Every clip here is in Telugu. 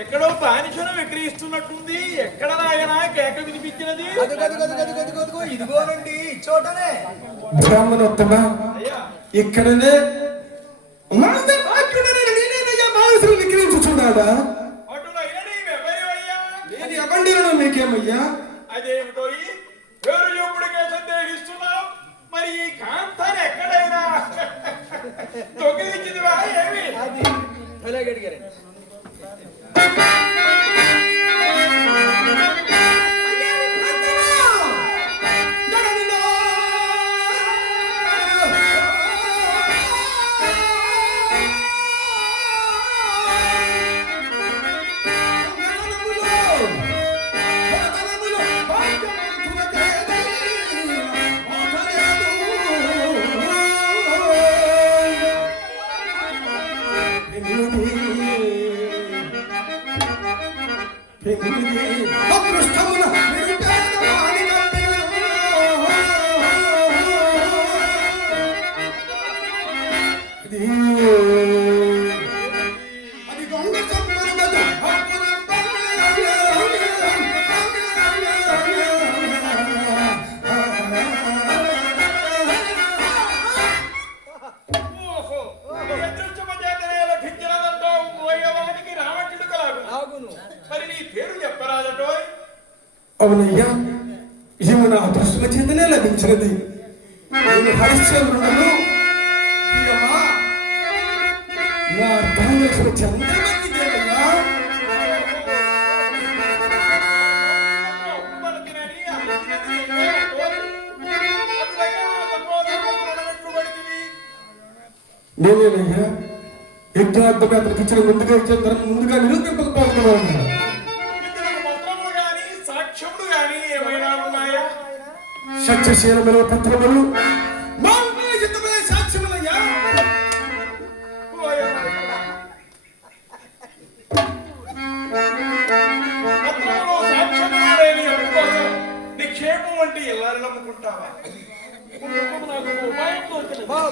ఎక్కడో బానిసను విక్రయిస్తున్నట్టుంది. ఎక్కడ నాయనా కేక వినిపించినది. ఇదిగోనండి చోటనే. బ్రాహ్మణోత్తమ ఇక్కడనే విక్రయించుచున్నాడా? మీకేమయ్యా? అదేమిటో పేరు మరి ఈ కాంతాన్ని ఎక్కడైనా? ఏమి? అలాగే Thank you. అవునయ్యా ఈమె నా అదృష్టమ చేతనే లభించినది నేను హరిశ్చంద్రుడను ఈయమ్మ నా అర్ధాంగేశ్వర చంద్రమతి దేవయ్యా మనకినని అహించినది నీవే అంటోరి. అటులైనా తపోధర్మము నడవెట్టుబడితివి. నేనేనయ్యా యజ్ఞార్థంగా అతనికి ఇచ్చిన ముందుగా ఇచ్చిన ధరం ముందుగా నిరూపింపకపోతున్నాను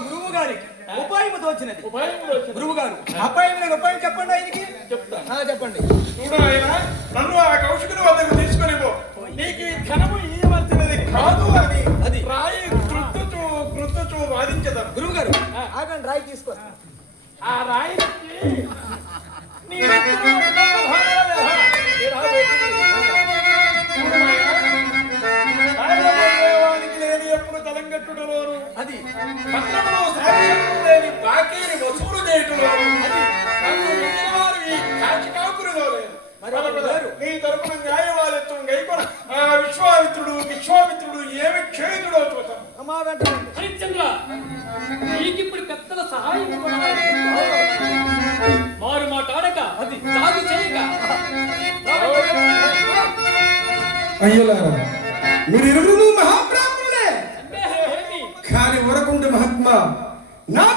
గురువు గారికి ఉపాయం తోచినది. గురువు గారు అపాయం లేని ఉపాయం చెప్పండి ఆయనకి. చెప్తాను. ఆ, చెప్పండి. రాయి తీసుకో ఆ రాయి తలంగట్టుడలోను అది బాకీని వసూలు నీ తరపున న్యాయవాదిత్వం గైకొన ఆ విశ్వామిత్రుడు విశ్వామిత్రుడు ఏమి క్షేతుడో చూద్దాం అయ్యలారా మీరు ఇరువురు మహాబ్రాహ్మణులే? కానీ ఊరకుండ మహాత్మా నాకు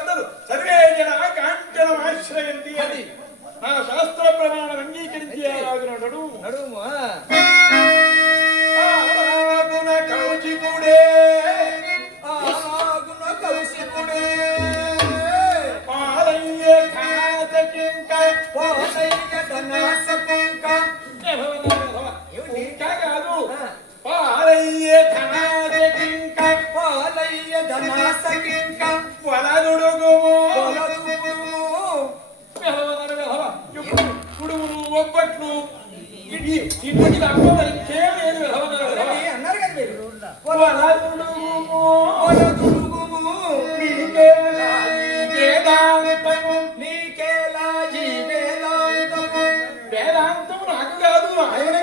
చేస్తారు సరే ఒబ్బట్లు ఇంటికి తక్కువ ఇంకేం లేదు? అన్నారు వేదాంతం నాకు కాదు. ఆయనకి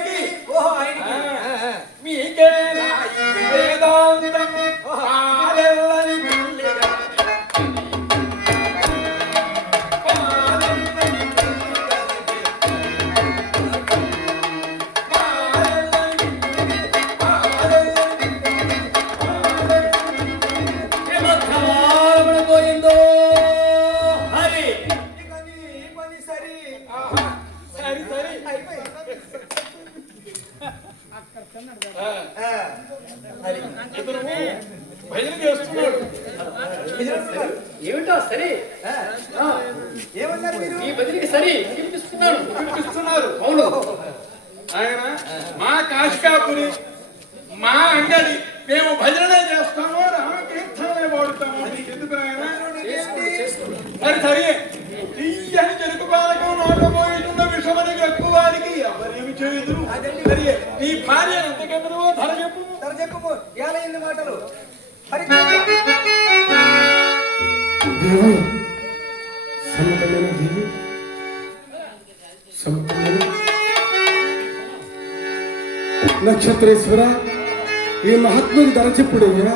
ఇతను భజన చేస్తున్నాడు ఏమిటో సరే ఏమన్నారు ఈ నీ బదిలీకి సరి వినిపిస్తున్నాను వినిపిస్తున్నారు అవును ఆయన మా కాశికాపురి మా అంగడి మేము భజననే చేస్తాము రామకీర్తనమే వాడుతాము ఎందుకు ఆయన మరి సరే తీయని చెరుకు పాలకం నోట నోటపోయితున్న విషమని గక్కువారికి ఎవరేమి చేయదు సరే నీ భార్య ఎలా ఎన్ని మాటలు? దేవి నక్షత్రేశ్వర ఈ మహాత్ముని ధర చెప్పుడయ్యా